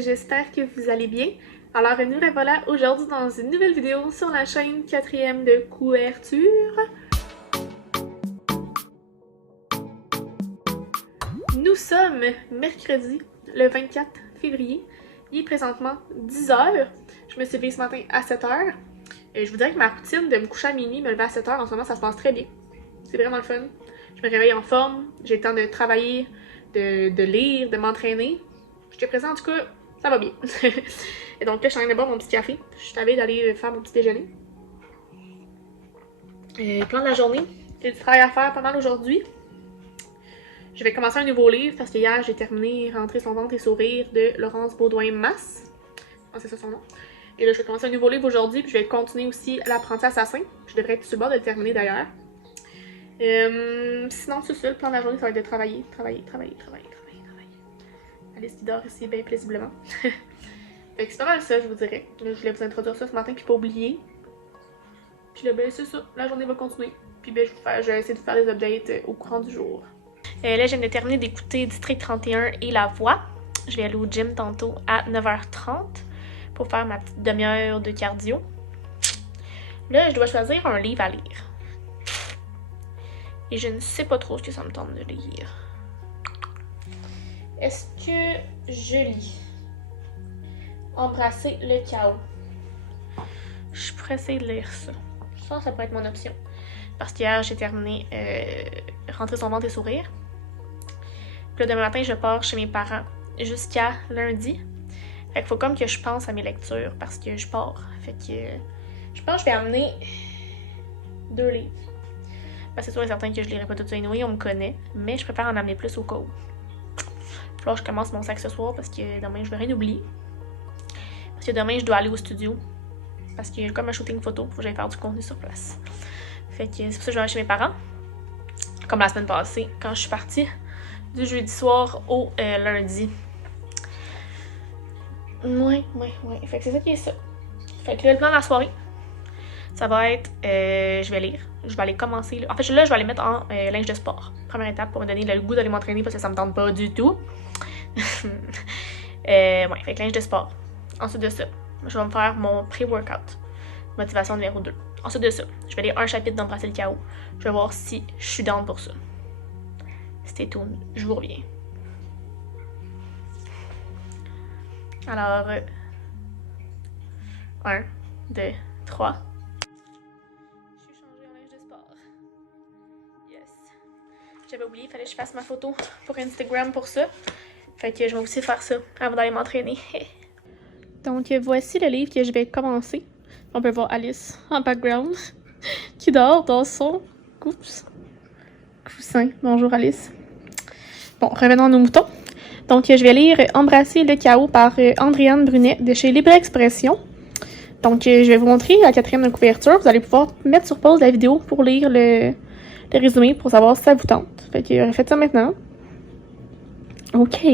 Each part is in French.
j'espère que vous allez bien. Alors nous revoilà aujourd'hui dans une nouvelle vidéo sur la chaîne 4e de couverture. Nous sommes mercredi, le 24 février. Il est présentement 10h. Je me suis levée ce matin à 7h. Je vous dirais que ma routine de me coucher à minuit, me lever à 7h, en ce moment, ça se passe très bien. C'est vraiment le fun. Je me réveille en forme, j'ai le temps de travailler, de lire, de m'entraîner. Jusqu'à présent, en tout cas, ça va bien. Et donc là, je suis en train de boire mon petit café. Je suis allée d'aller faire mon petit déjeuner. Plan de la journée. J'ai du travail à faire pas mal aujourd'hui. Je vais commencer un nouveau livre parce que hier, j'ai terminé Rentrer son ventre et sourire de Laurence Baudouin-Masse. C'est ça son nom. Et là, je vais commencer un nouveau livre aujourd'hui, puis je vais continuer aussi L'apprenti assassin. Je devrais être sur le bord de le terminer d'ailleurs. Sinon, c'est ça, le plan de la journée, ça va être de travailler. Alice qui dort ici bien paisiblement. Fait que c'est pas mal ça, je vous dirais. Là, je voulais vous introduire ça ce matin, puis pas oublier. Puis là, ben c'est ça, la journée va continuer. Puis ben, je vais essayer de faire des updates au courant du jour. Là, je viens de terminer d'écouter District 31 et La Voix. Je vais aller au gym tantôt à 9h30 pour faire ma petite demi-heure de cardio. Là, je dois choisir un livre à lire. Et je ne sais pas trop ce que ça me tente de lire. Est-ce que je lis Embrasser le chaos? Je pourrais essayer de lire ça. Ça pourrait être mon option. Parce qu'hier, j'ai terminé Rentrer son ventre et sourire. Puis là, demain matin, je pars chez mes parents jusqu'à lundi. Fait qu'il faut comme que je pense à mes lectures parce que je pars. Fait que je pense que je vais amener 2 livres. Parce que c'est sûr et certain que je lirai pas tout ça anyway, on me connaît. Mais je préfère en amener plus au cas où. Puis là, je commence mon sac ce soir parce que demain, je vais rien oublier. Parce que demain, je dois aller au studio. Parce qu'il y a comme un shooting photo, faut que j'aille faire du contenu sur place. Fait que c'est pour ça que je vais aller chez mes parents. Comme la semaine passée, quand je suis partie du jeudi soir au lundi. Ouais. Fait que c'est ça qui est ça. Fait que là, le plan de la soirée, ça va être, je vais lire. Je vais aller commencer, là. En fait, là, je vais aller mettre en linge de sport. Première étape pour me donner le goût d'aller m'entraîner parce que ça me tente pas du tout. Ouais, fait que linge de sport. Ensuite de ça, je vais me faire mon pré-workout. Motivation numéro 2. Ensuite de ça, je vais lire un chapitre d'Embrasser le chaos. Je vais voir si je suis down pour ça. Stay tuned, je vous reviens. Alors, 1, 2, 3. Je suis changée en linge de sport. Yes. J'avais oublié, il fallait que je fasse ma photo pour Instagram pour ça. Fait que je vais aussi faire ça avant d'aller m'entraîner. Donc, voici le livre que je vais commencer. On peut voir Alice en background qui dort dans son coussin. Bonjour Alice. Bon, revenons à nos moutons. Donc, je vais lire Embrasser le chaos par Andréane Brunet de chez Libre Expression. Donc, je vais vous montrer la 4e de couverture. Vous allez pouvoir mettre sur pause la vidéo pour lire le résumé pour savoir si ça vous tente. Fait que faites ça maintenant. OK.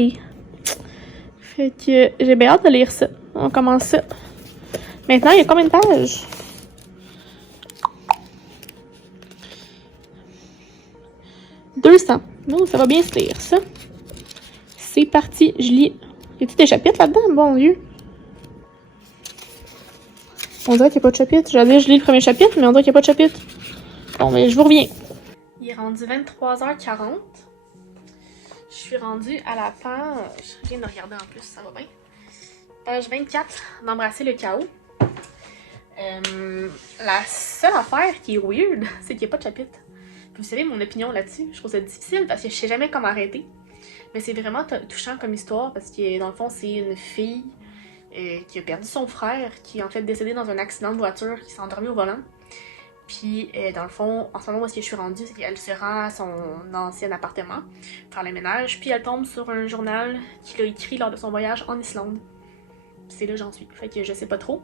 Fait que j'ai bien hâte de lire ça. On commence ça. Maintenant, il y a combien de pages? « 200. Non, ça va bien se lire, ça. C'est parti, je lis. Y a-t-il des chapitres là-dedans? Bon Dieu. On dirait qu'il n'y a pas de chapitre. J'allais dire, je lis le premier chapitre, mais on dirait qu'il n'y a pas de chapitre. Bon, mais je vous reviens. Il est rendu 23h40. Je suis rendue à la page... Je viens de regarder en plus, ça va bien. Page 24 d'Embrasser le chaos. La seule affaire qui est weird, c'est qu'il n'y a pas de chapitre. Vous savez mon opinion là-dessus, je trouve ça difficile parce que je sais jamais comment arrêter. Mais c'est vraiment touchant comme histoire parce que dans le fond, c'est une fille qui a perdu son frère, qui est en fait décédé dans un accident de voiture, qui s'est endormie au volant. Puis dans le fond, en ce moment où je suis rendue, c'est qu'elle se rend à son ancien appartement, faire le ménage, puis elle tombe sur un journal qu'il a écrit lors de son voyage en Islande. C'est là j'en suis, fait que je sais pas trop.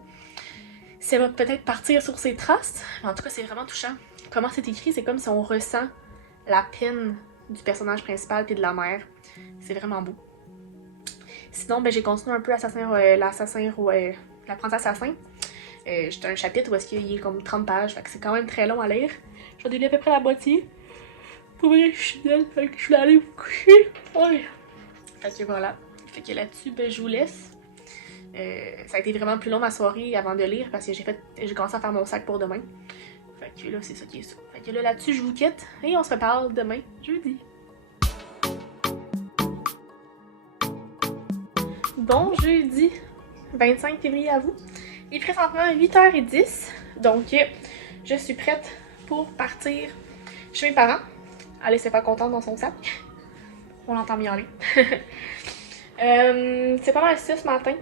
Ça va peut-être partir sur ses traces, mais en tout cas c'est vraiment touchant. Comment c'est écrit, c'est comme si on ressent la peine du personnage principal puis de la mère. C'est vraiment beau. Sinon, ben, j'ai continué un peu l'apprenti assassin. J'ai un chapitre où est-ce qu'il y a comme 30 pages, fait que c'est quand même très long à lire. J'en ai lu à peu près la moitié. Pour vrai, je suis belle, fait que je voulais aller me coucher. Ouais. Fait que voilà. Fait que là-dessus, ben, je vous laisse. Ça a été vraiment plus long ma soirée avant de lire parce que j'ai commencé à faire mon sac pour demain. Fait que là, c'est ça qui est ça. Fait que là-dessus, je vous quitte et on se reparle demain, jeudi. Bon jeudi 25 février à vous. Il est présentement 8h10, donc je suis prête pour partir chez mes parents. Elle est pas contente dans son sac. On l'entend miauler. C'est pas mal ça ce matin.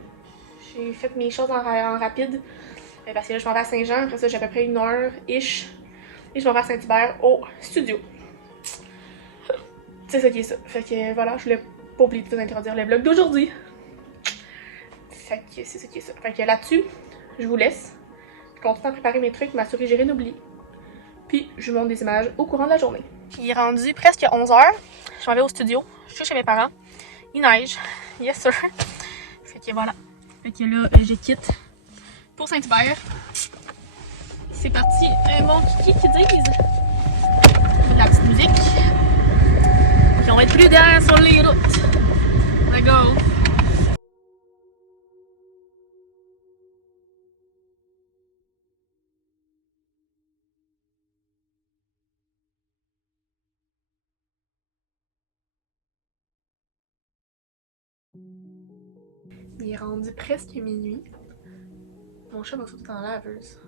J'ai fait mes choses en rapide. Parce que là, je m'en vais à Saint-Jean. Après ça, j'ai à peu près 1h-ish. Et je m'en vais à Saint-Hubert au studio. C'est ça qui est ça. Fait que voilà, je voulais pas oublier de vous introduire le vlog d'aujourd'hui. Fait que c'est ça qui est ça. Fait que là-dessus, je vous laisse. Je continue à préparer mes trucs, m'assurer que j'ai rien oublié. Puis je vous montre des images au courant de la journée. Il est rendu presque 11h. Je m'en vais au studio. Je suis chez mes parents. Il neige. Yes sir. Fait que voilà. Fait que là, je quitte pour Saint-Hubert. C'est parti. Mon kiki qui disent. De la petite musique. Puis on va être prudents sur les routes. Let's go. Il est rendu presque minuit. Mon chat m'a foutu dans la laveuse.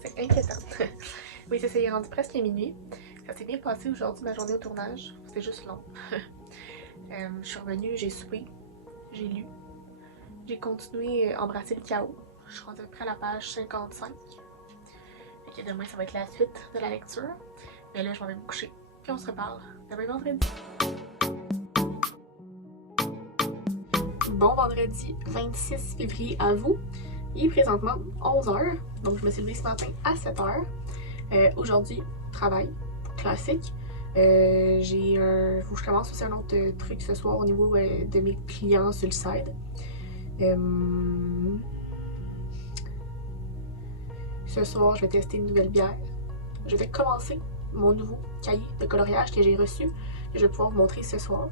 C'est inquiétant. Oui, c'est ça, il est rendu presque minuit. Ça s'est bien passé aujourd'hui, ma journée au tournage. C'était juste long. Je suis revenue, j'ai soupé, j'ai lu. J'ai continué à embrasser le chaos. Je suis rendue à peu près à la page 55. Fait que demain, ça va être la suite de la lecture. Mais là, je m'en vais me coucher. Puis on se reparle demain vendredi. Bon vendredi 26 février à vous. Il est présentement 11h. Donc, je me suis levée ce matin à 7h. Aujourd'hui, travail classique. Faut que je commence aussi un autre truc ce soir au niveau de mes clients sur le site. Ce soir, je vais tester une nouvelle bière. Je vais commencer mon nouveau cahier de coloriage que j'ai reçu, que je vais pouvoir vous montrer ce soir.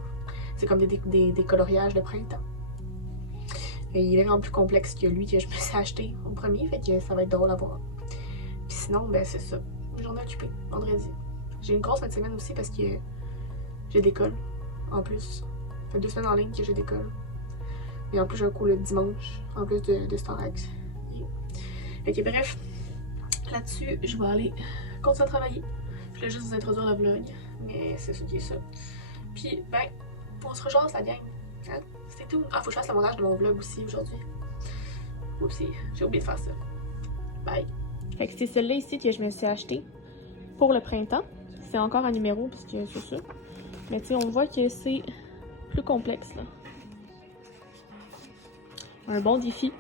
C'est comme des coloriages de printemps. Et il est vraiment plus complexe que lui que je me suis acheté au premier, fait que ça va être drôle à voir. Puis sinon, ben c'est ça. Une journée occupée, vendredi. J'ai une grosse fin de semaine aussi parce que j'ai d'école en plus. Ça fait 2 semaines en ligne que j'ai d'école. Et en plus, j'ai un cours le dimanche, en plus de Starax. Fait que bref, là-dessus, je vais aller continuer à travailler. Je voulais juste vous introduire le vlog, mais c'est ça qui est ça. Puis, ben, on se rejoint la gang. Hein? C'est tout. Ah, faut que je fasse le montage de mon vlog aussi aujourd'hui. Oupsie, j'ai oublié de faire ça. Bye. Fait que c'est celui-là ici que je me suis acheté pour le printemps. C'est encore un numéro parce que c'est ça. Mais tu sais, on voit que c'est plus complexe là. Un bon défi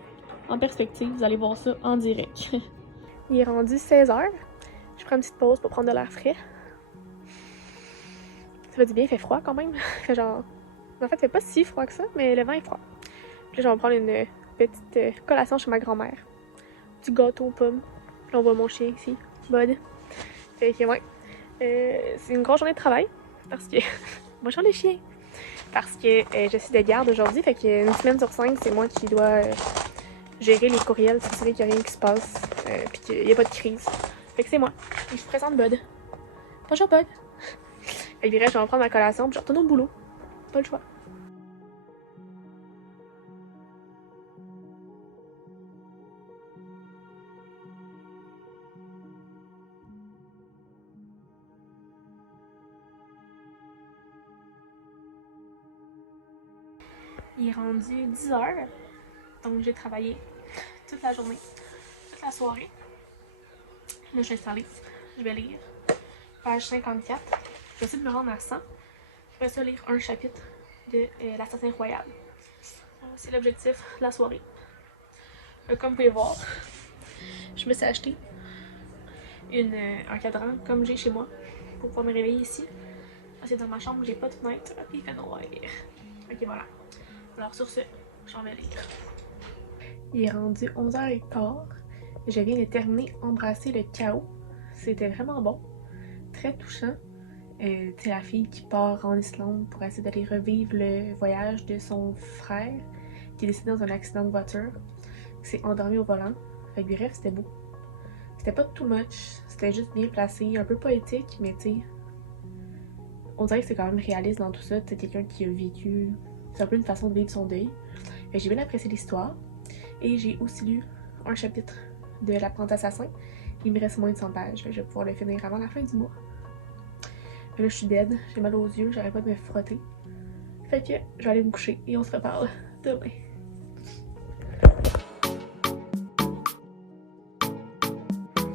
en perspective, vous allez voir ça en direct. Il est rendu 16h. Je prends une petite pause pour prendre de l'air frais. Ça fait du bien, il fait froid quand même. Fait genre... En fait, il fait pas si froid que ça, mais le vent est froid. Puis là, je vais me prendre une petite collation chez ma grand-mère. Du gâteau aux pommes. Puis là, on voit mon chien ici, Bud. Fait que ouais, c'est une grosse journée de travail. Parce que... Bonjour les chiens! Parce que je suis de garde aujourd'hui, fait qu'une semaine sur 5, c'est moi qui dois gérer les courriels, s'assurer qu'il n'y a rien qui se passe, puis qu'il n'y a pas de crise. Fait que c'est moi. Et je vous présente Bud. Bonjour Bud! Fait que bref, je vais prendre ma collation, puis je retourne au boulot. Pas le choix. Il est rendu 10h, donc j'ai travaillé toute la journée, toute la soirée. Là, je suis installée, je vais lire. Page 54. Je vais essayer de me rendre à 100. Je vais essayer de lire un chapitre de l'Assassin Royal. C'est l'objectif de la soirée. Comme vous pouvez voir, je me suis acheté un cadran comme j'ai chez moi pour pouvoir me réveiller ici. C'est dans ma chambre, j'ai pas de fenêtre, puis il fait noir. Ok, voilà. Alors sur ce, j'en vais lire. Il est rendu 11h15. Je viens de terminer Embrasser le chaos. C'était vraiment bon, très touchant. C'est la fille qui part en Islande pour essayer d'aller revivre le voyage de son frère qui est décédé dans un accident de voiture. Il s'est endormi au volant. Fait que bref, c'était beau. C'était pas too much, c'était juste bien placé, un peu poétique, mais tu sais, on dirait que c'est quand même réaliste dans tout ça. C'est quelqu'un qui a vécu, c'est un peu une façon de vivre son deuil. Fait que j'ai bien apprécié l'histoire. Et j'ai aussi lu un chapitre de L'Apprenti Assassin. Il me reste moins de 100 pages, fait que je vais pouvoir le finir avant la fin du mois. Mais là, je suis dead, j'ai mal aux yeux, j'arrête pas de me frotter. Fait que je vais aller me coucher et on se reparle demain.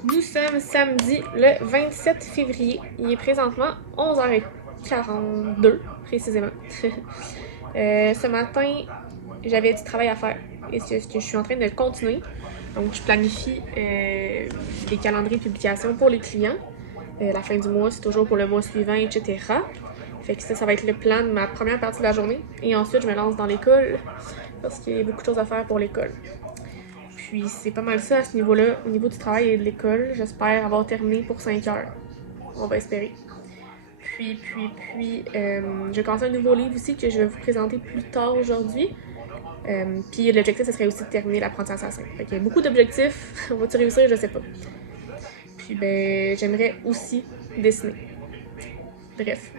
Nous sommes samedi le 27 février. Il est présentement 11h42 précisément. Ce matin, j'avais du travail à faire et c'est ce que je suis en train de continuer. Donc, je planifie les calendriers de publication pour les clients. La fin du mois, c'est toujours pour le mois suivant, etc. Fait que ça va être le plan de ma première partie de la journée. Et ensuite, je me lance dans l'école parce qu'il y a beaucoup de choses à faire pour l'école. Puis, c'est pas mal ça à ce niveau-là. Au niveau du travail et de l'école, j'espère avoir terminé pour 5 heures. On va espérer. Puis, je vais commencer un nouveau livre aussi que je vais vous présenter plus tard aujourd'hui. Puis l'objectif, ce serait aussi de terminer l'apprenti assassin. Fait qu'il y a beaucoup d'objectifs. On va-tu réussir? Je sais pas. Puis ben, j'aimerais aussi dessiner. Bref.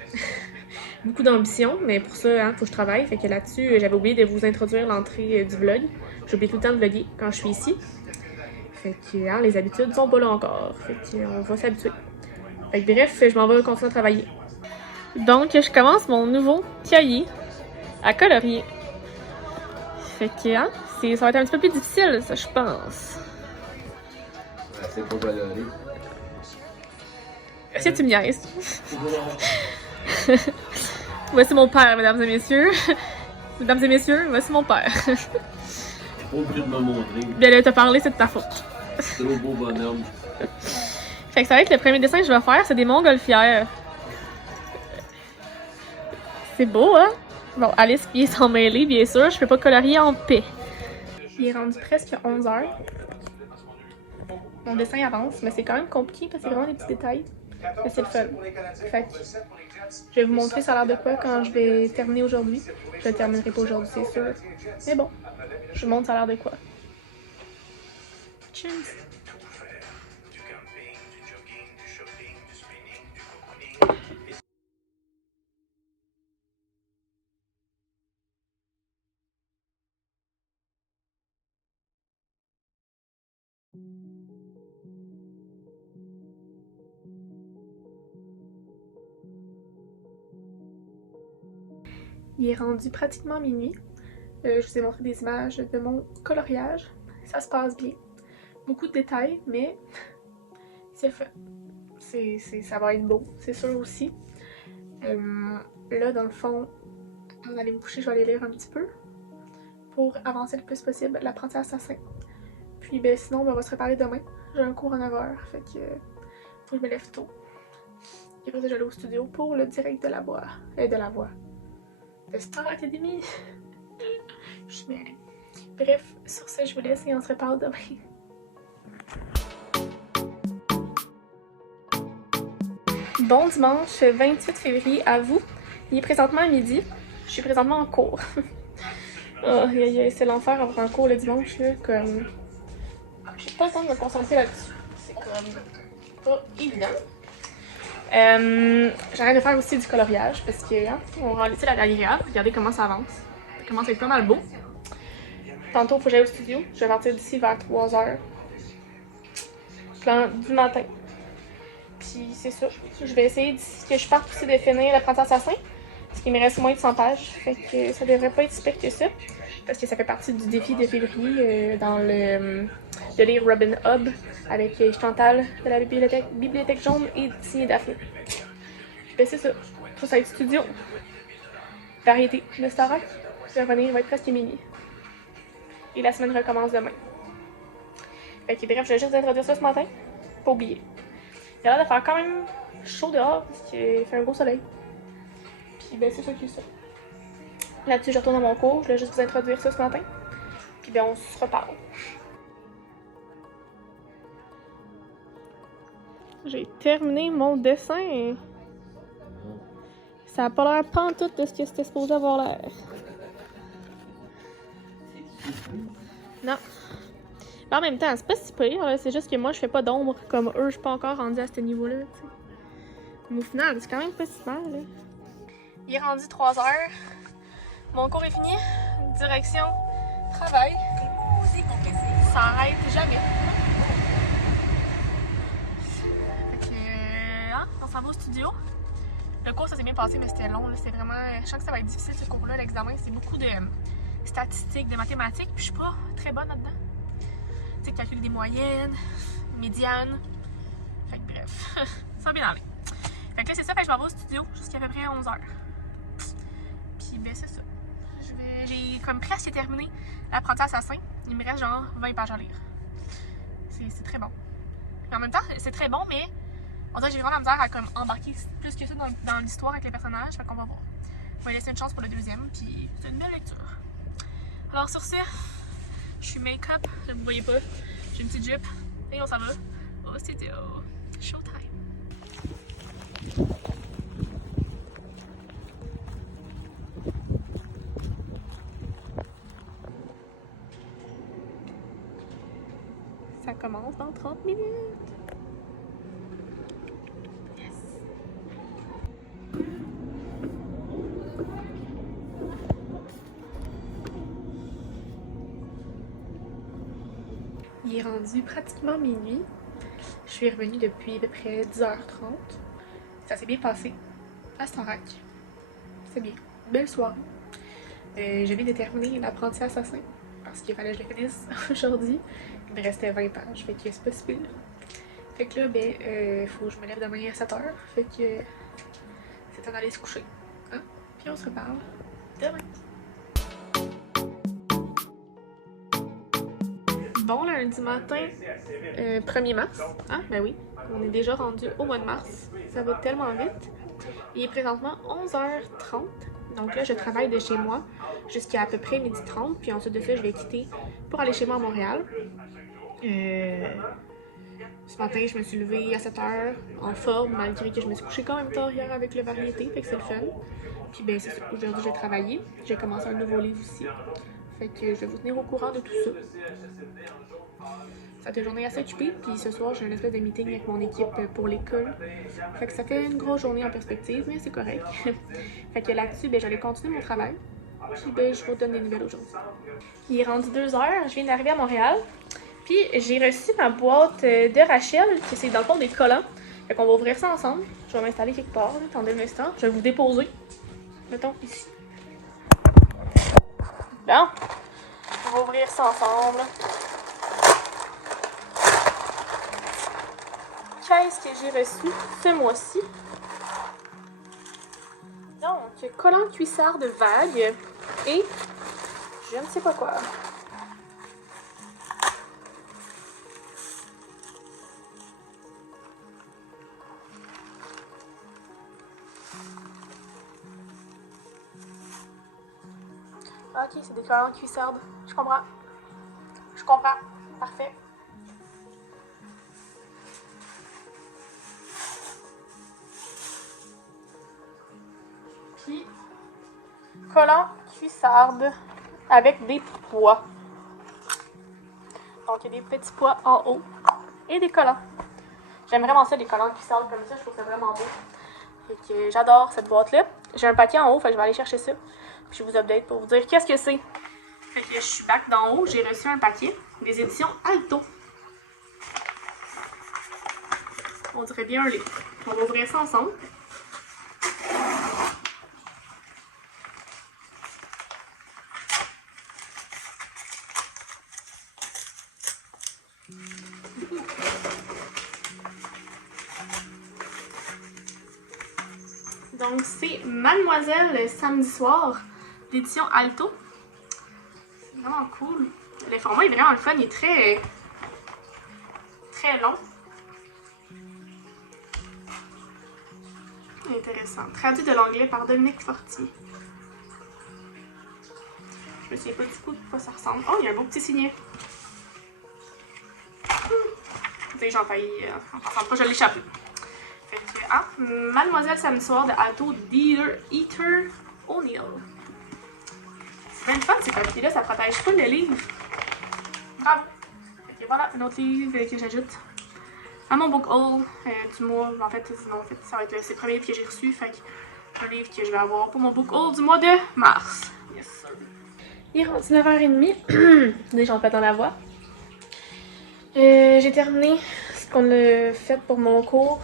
Beaucoup d'ambition, mais pour ça, faut que je travaille. Fait que là-dessus, j'avais oublié de vous introduire l'entrée du vlog. J'oublie tout le temps de vlogger quand je suis ici. Fait que les habitudes sont pas là encore. Fait qu'on va s'habituer. Fait que bref, je m'en vais continuer à travailler. Donc, je commence mon nouveau cahier à colorier. Fait que, ça va être un petit peu plus difficile, ça, je pense. C'est pas coloré. Est-ce que tu me niaises? Voici mon père, mesdames et messieurs. Mesdames et messieurs, voici mon père. Pas obligé de me montrer. Bien, là, t'as parlé, c'est de ta faute. Trop beau bonhomme. Fait que ça va être le premier dessin que je vais faire, c'est des montgolfières. C'est beau, hein? Bon, Alice qui est sans mêler, bien sûr, je peux pas colorier en paix. Il est rendu presque 11h. Mon dessin avance, mais c'est quand même compliqué parce que c'est vraiment des petits détails. Mais c'est le fun. Fait que je vais vous montrer ça a l'air de quoi quand je vais terminer aujourd'hui. Je le terminerai pas aujourd'hui, c'est sûr. Mais bon, je vous montre ça a l'air de quoi. Cheers! Il est rendu pratiquement minuit. Je vous ai montré des images de mon coloriage. Ça se passe bien. Beaucoup de détails, mais c'est le fun. Ça va être beau, c'est sûr aussi. Là, dans le fond, avant d'aller me coucher, je vais aller lire un petit peu pour avancer le plus possible l'apprenti assassin. Puis ben, sinon, on va se reparler demain. J'ai un cours à 9h, fait que faut que je me lève tôt. Et après ça, je vais aller au studio pour le direct de la voix. De Star Academy. Je suis mêlée. Bref, sur ce, je vous laisse et on se reparle demain. Bon dimanche 28 février à vous. Il est présentement à midi. Je suis présentement en cours. Oh, c'est l'enfer avoir un cours le dimanche, là, comme... J'ai pas le temps de me concentrer là-dessus. C'est comme pas évident. J'arrête de faire aussi du coloriage parce que on rend l'utile à l'agréable. Regardez comment ça avance. Ça commence à être pas mal beau. Tantôt, il faut que j'aille au studio. Je vais partir d'ici vers 3h. Plan du matin. Puis c'est ça. Je vais essayer d'ici que je parte aussi de finir l'apprenti assassin. Parce qu'il me reste moins de 100 pages. Fait que ça devrait pas être si pire que ça. Parce que ça fait partie du défi de février de lire Robin Hood avec Chantal de la Bibliothèque Jaune et signé Daphné. Ben c'est ça. Ça va être studio. Variété de Starac. Je vais revenir, il va être presque minuit. Et la semaine recommence demain. Fait que bref, je vais juste introduire ça ce matin. Pas oublier. Il a l'air de faire quand même chaud dehors parce qu'il fait un beau soleil. Puis ben c'est ça qui est ça. Là-dessus, je retourne à mon cours. Je vais juste vous introduire ça ce matin. Puis ben on se reparle. J'ai terminé mon dessin. Ça a pas l'air pantoute de ce que c'était supposé avoir l'air. Non. Mais en même temps, c'est pas si pire, là. C'est juste que moi, je fais pas d'ombre comme eux. Je suis pas encore rendue à ce niveau-là, tu sais. Mais au final, c'est quand même pas si mal, là. Il est rendu 3 heures. Mon cours est fini. Direction travail. Ça arrête jamais. Fait que, on s'en va au studio. Le cours, ça s'est bien passé, mais c'était long. C'était vraiment. Je sens que ça va être difficile ce cours-là, l'examen. C'est beaucoup de statistiques, de mathématiques, puis je suis pas très bonne là-dedans. Tu sais, calculer des moyennes, médianes. Fait que bref, ça va bien aller. Fait que là, c'est ça, fait que je m'en vais au studio jusqu'à peu près 11h. Puis ben, c'est ça. J'ai comme presque terminé l'apprenti assassin. Il me reste genre 20 pages à lire. C'est très bon. Mais en même temps, c'est très bon, mais on dirait que j'ai vraiment la misère à comme embarquer plus que ça dans l'histoire avec les personnages. Fait qu'on va voir. On va laisser une chance pour le deuxième, puis c'est une belle lecture. Alors sur ce, je suis make-up, vous ne voyez pas. J'ai une petite jupe et on s'en va au studio. Showtime! Ça commence dans 30 minutes. Yes! Il est rendu pratiquement minuit. Je suis revenue depuis à peu près 10h30. Ça s'est bien passé. À Starac. C'est bien. Belle soirée. Je viens de terminer l'apprenti assassin parce qu'il fallait que je le finisse aujourd'hui. Il me restait 20 pages, fait que c'est pas si pire. Fait que là, ben, faut que je me lève demain à 7h. Fait que c'est temps d'aller se coucher. Hein? Puis on se reparle demain. Bon lundi matin, 1er mars. Ah, ben oui, on est déjà rendu au mois de mars. Ça va tellement vite. Il est présentement 11h30. Donc là, je travaille de chez moi jusqu'à peu près 12h30. Puis ensuite de ça, je vais quitter pour aller chez moi à Montréal. Ce matin, je me suis levée à 7h en forme, malgré que je me suis couchée quand même tard hier avec le variété. Fait que c'est le fun. Puis ben, c'est ça. Aujourd'hui, j'ai travaillé. J'ai commencé un nouveau livre aussi. Fait que je vais vous tenir au courant de tout ça. Ça a été une journée assez occupée, puis ce soir j'ai un espèce de meeting avec mon équipe pour l'école. Fait que ça fait une grosse journée en perspective, mais c'est correct. Fait que là-dessus, ben, j'allais continuer mon travail. Puis ben, je vous donne des nouvelles aujourd'hui. Il est rendu 2h, je viens d'arriver à Montréal. Puis j'ai reçu ma boîte de Rachel, qui c'est dans le fond des collants. Fait qu'on va ouvrir ça ensemble. Je vais m'installer quelque part, attendez un instant. Je vais vous déposer. Mettons ici. Bon, on va ouvrir ça ensemble. Qu'est-ce que j'ai reçu ce mois-ci? Donc, collant cuissard de vague et je ne sais pas quoi. Ok, c'est des collants cuissardes. Je comprends. Je comprends. Parfait. Puis, collant cuissarde avec des pois. Donc, il y a des petits pois en haut et des collants. J'aime vraiment ça, les collants cuissardes comme ça. Je trouve ça vraiment beau. Fait que j'adore cette boîte-là. J'ai un paquet en haut, fait que je vais aller chercher ça. Puis je vous update pour vous dire qu'est-ce que c'est. Fait que je suis back d'en haut. J'ai reçu un paquet des éditions Alto. On dirait bien un livre. On va ouvrir ça ensemble. Donc c'est Mademoiselle Samedi Soir d'édition Alto. C'est vraiment cool. Le format est vraiment le fun, il est très long. Intéressant. Traduit de l'anglais par Dominique Fortier. Je me souviens pas du coup de quoi ça ressemble. Oh, il y a un beau petit signet. J'en failli. En passant pas, je l'ai échappé. à Mademoiselle Samedi Soir de Alto Eater O'Neill. C'est bien le fun ces papiers-là, ça protège pas le livre. Bravo! Et voilà, un autre livre que j'ajoute à mon book haul du mois. En fait, sinon, ça va être c'est le premier livre que j'ai reçu. Fait que un livre que je vais avoir pour mon book haul du mois de mars. Yes, sir. Il est rendu 9h30. Déjà, on peut dans la voix. J'ai terminé ce qu'on a fait pour mon cours.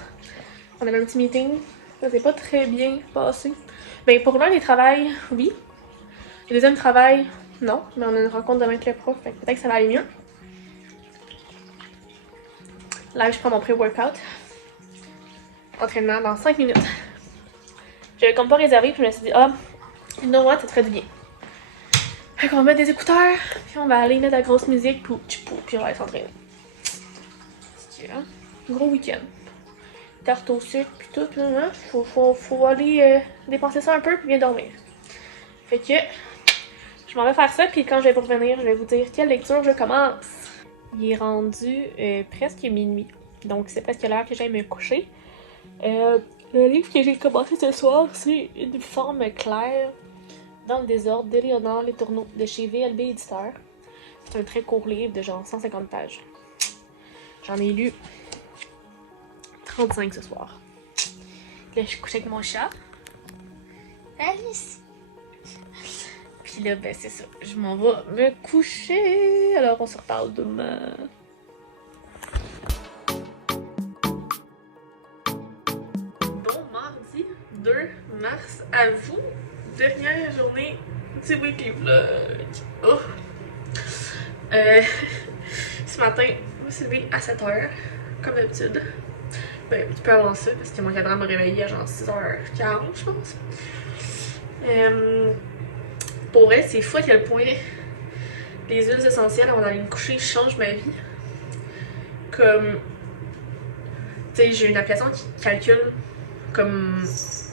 On avait un petit meeting. Ça s'est pas très bien passé. Ben, pour l'un des travails, oui. Le deuxième travail, non. Mais on a une rencontre demain avec le prof. Fait que peut-être que ça va aller mieux. Là, je prends mon pré-workout. Entraînement dans 5 minutes. J'avais comme pas réservé, puis je me suis dit, ah, you know what, ça te ferait du bien. Fait qu'on va mettre des écouteurs, puis on va aller mettre de la grosse musique, puis on va aller s'entraîner. C'est un gros week-end. Tarte au sucre, puis tout, là, hein? Faut aller dépenser ça un peu, puis bien dormir. Fait que, je m'en vais faire ça, puis quand je vais vous revenir, je vais vous dire quelle lecture je commence. Il est rendu presque minuit, donc c'est presque l'heure que j'aille me coucher. Le livre que j'ai commencé ce soir, c'est Une forme claire dans le désordre d'Éléonore Letourneau de chez VLB Éditeur. C'est un très court livre de genre 150 pages. J'en ai lu 35 ce soir. Là, je suis couchée avec mon chat. Alice! Puis là, ben c'est ça. Je m'en vais me coucher. Alors, on se reparle demain. Bon mardi 2 mars à vous. Dernière journée du weekly vlog. Oh. Ce matin, je me suis levée à 7h, comme d'habitude. Ben, un petit peu avant ça, parce que mon cadran m'a réveillée à genre 6h40, je pense. Pour vrai, c'est fou à quel point les huiles essentielles avant d'aller me coucher changent ma vie. Comme, tu sais, j'ai une application qui calcule comme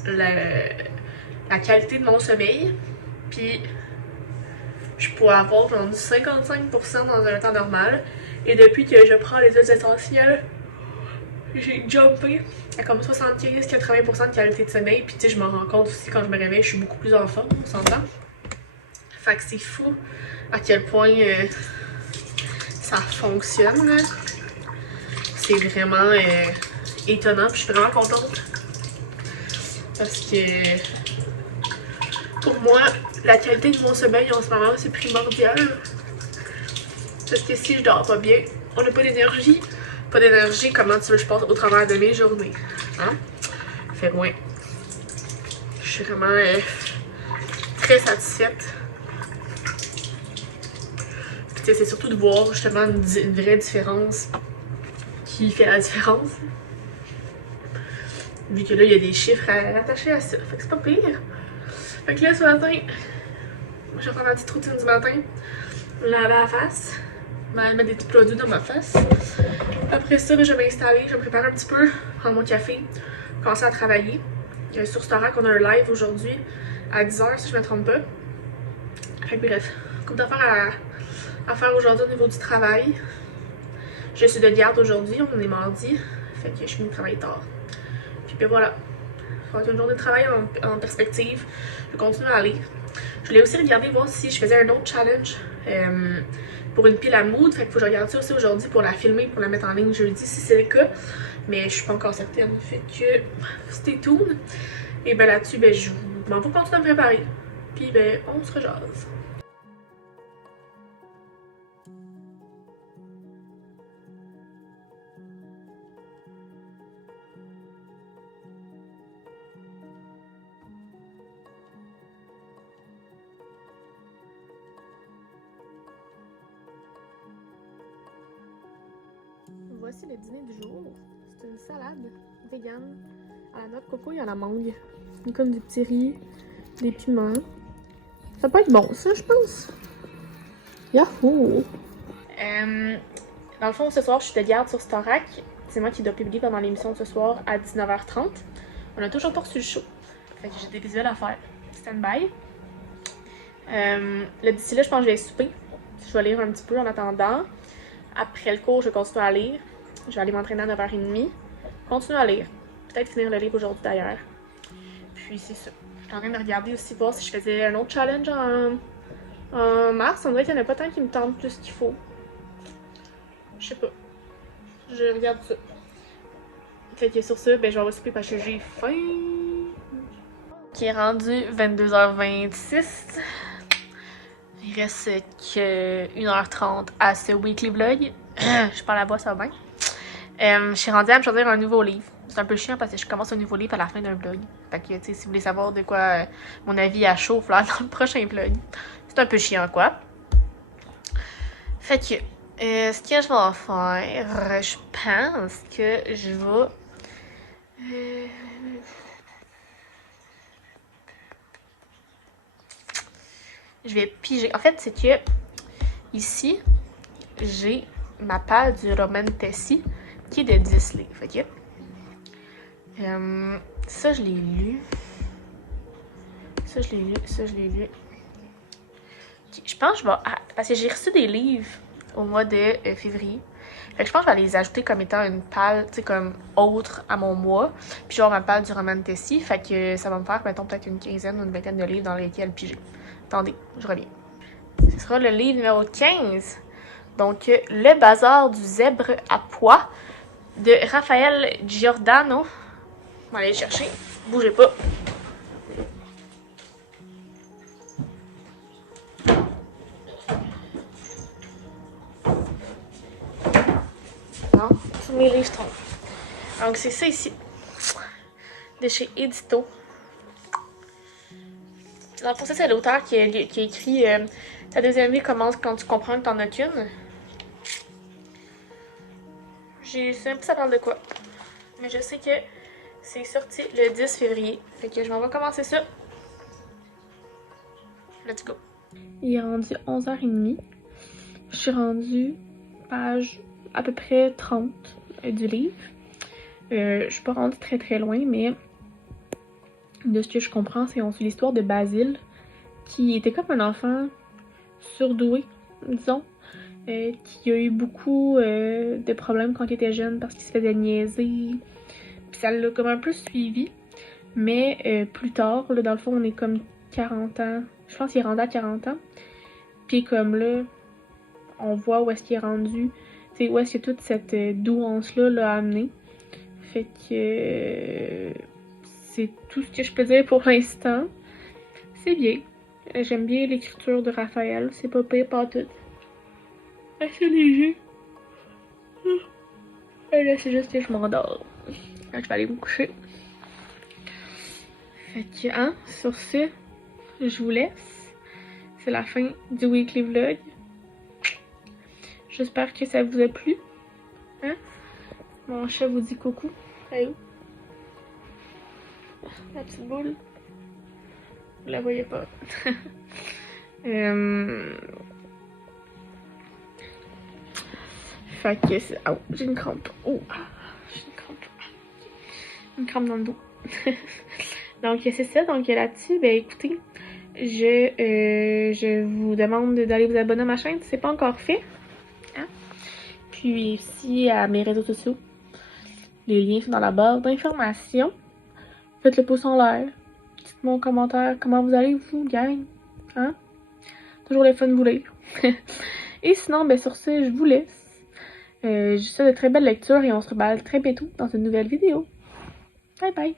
la qualité de mon sommeil, puis je pourrais avoir genre du 55% dans un temps normal, et depuis que je prends les huiles essentielles, j'ai jumpé à comme 75-80% de qualité de sommeil, puis tu sais, je me rends compte aussi quand je me réveille, je suis beaucoup plus en forme, on s'entend. Fait que c'est fou à quel point ça fonctionne. C'est vraiment étonnant, puis je suis vraiment contente. Parce que pour moi, la qualité de mon sommeil en ce moment, c'est primordial. Parce que si je dors pas bien, on n'a pas d'énergie. Pas d'énergie, comment tu veux que je passe au travers de mes journées? Hein? Fait que ouais. Je suis vraiment très satisfaite. Puis c'est surtout de voir justement une vraie différence qui fait la différence. Vu que là, il y a des chiffres attachés à ça. Fait que c'est pas pire. Fait que là, ce matin, je vais faire ma petite routine du matin. Me laver la face. Mettre des petits produits dans ma face. Après ça, je vais m'installer. Je vais me préparer un petit peu. Prendre mon café. Commencer à travailler. Sur Starac, on a un live aujourd'hui à 10h, si je me trompe pas. Fait que bref, couple d'affaires à faire aujourd'hui au niveau du travail. Je suis de garde aujourd'hui. On est mardi. Fait que je suis venue travailler tard. Puis voilà, ça va être une journée de travail en perspective. Je continue à lire. Je voulais aussi regarder, voir si je faisais un autre challenge pour une pile à mood. Fait qu'il faut que je regarde ça aussi aujourd'hui pour la filmer, pour la mettre en ligne jeudi si c'est le cas. Mais je suis pas encore certaine. Fait que stay tuned. Et ben là-dessus, ben je m'en vais continuer à me préparer. Puis ben on se rejase. Voici le dîner du jour. C'est une salade végane à la noix de coco et à la mangue. Comme des petits riz, des piments. Ça peut être bon, ça, je pense. Yahoo! Dans le fond, ce soir, je suis de garde sur Starac. C'est moi qui dois publier pendant l'émission de ce soir à 19h30. On a toujours pas reçu le show. Fait que j'ai des visuels à faire. Stand by. Là, d'ici là, je pense que je vais souper. Je vais lire un petit peu en attendant. Après le cours, je vais continuer à lire. Je vais aller m'entraîner à 9h30. Continuer à lire. peut-être finir le livre aujourd'hui d'ailleurs. Puis c'est ça. Je suis en train de regarder aussi voir si je faisais un autre challenge en mars. On dirait qu'il n'y en a pas tant qui me tentent plus qu'il faut. Je sais pas. Je regarde ça. Fait que sur ça, ben je vais souper parce que j'ai faim. Qui est rendu 22h26. Il reste que 1h30 à ce weekly vlog. Je parle à voix, ça va bien. Je suis rendue à me choisir un nouveau livre. C'est un peu chiant parce que je commence un nouveau livre à la fin d'un vlog. Fait que, tu sais, si vous voulez savoir de quoi mon avis à chaud là, dans le prochain vlog, c'est un peu chiant, quoi. Fait que, ce que je vais faire, je pense que je vais... je vais piger. En fait, c'est que ici, j'ai ma palle du Roman Tessie qui est de 10 livres. Ok? Ça, je l'ai lu. Ça, je l'ai lu. Ça, je l'ai lu. Okay, je pense que je vais... parce que j'ai reçu des livres au mois de février. Fait que je pense que je vais les ajouter comme étant une palle, tu sais, comme autre à mon mois. Puis genre ma palle du Roman Tessie. Fait que ça va me faire, mettons, peut-être une quinzaine ou une vingtaine de livres dans lesquels piger. Attendez, je reviens. Ce sera le livre numéro 15. Donc, Le bazar du zèbre à pois de Raphaël Giordano. On va aller le chercher. Bougez pas. Non, tous mes livres tombent. Donc, c'est ça ici. De chez Édito. Dans le fond, c'est l'auteur qui a écrit Ta deuxième vie commence quand tu comprends que t'en as qu'une. Je sais même pas ça parle de quoi. Mais je sais que c'est sorti le 10 février. Fait que je m'en vais commencer ça. Let's go. Il est rendu 11h30. Je suis rendue page à peu près 30 du livre. Je suis pas rendue très très loin, mais de ce que je comprends, c'est l'histoire de Basile, qui était comme un enfant surdoué, disons, qui a eu beaucoup de problèmes quand il était jeune parce qu'il se faisait niaiser. Puis ça l'a comme un peu suivi. Mais plus tard, là, dans le fond, on est comme 40 ans. Je pense qu'il est rendu à 40 ans. Puis comme là, on voit où est-ce qu'il est rendu. Tu sais, où est-ce que toute cette douance-là l'a amené. Fait que c'est tout ce que je peux dire pour l'instant. C'est bien. J'aime bien l'écriture de Raphaël. C'est pas pire pas tout. Assez léger. Et là, c'est juste que je m'endors. Je vais aller me coucher. Fait que, hein, sur ce, je vous laisse. C'est la fin du weekly vlog. J'espère que ça vous a plu. Hein? Mon chat vous dit coucou. Elle est où? La petite boule. Vous la voyez pas. Fait que c'est... Oh, j'ai une crampe. Oh, j'ai une crampe. Une crampe dans le dos. Donc c'est ça. Donc là-dessus, ben écoutez, je vous demande d'aller vous abonner à ma chaîne si c'est pas encore fait. Hein? Puis aussi à mes réseaux sociaux. Les liens sont dans la barre d'informations. Faites le pouce en l'air. Dites-moi en commentaire comment vous allez, vous, gang. Hein? Toujours le fun de vous lire. Et sinon, ben sur ce, je vous laisse. Je vous souhaite de très belles lectures et on se reparle très bientôt dans une nouvelle vidéo. Bye bye!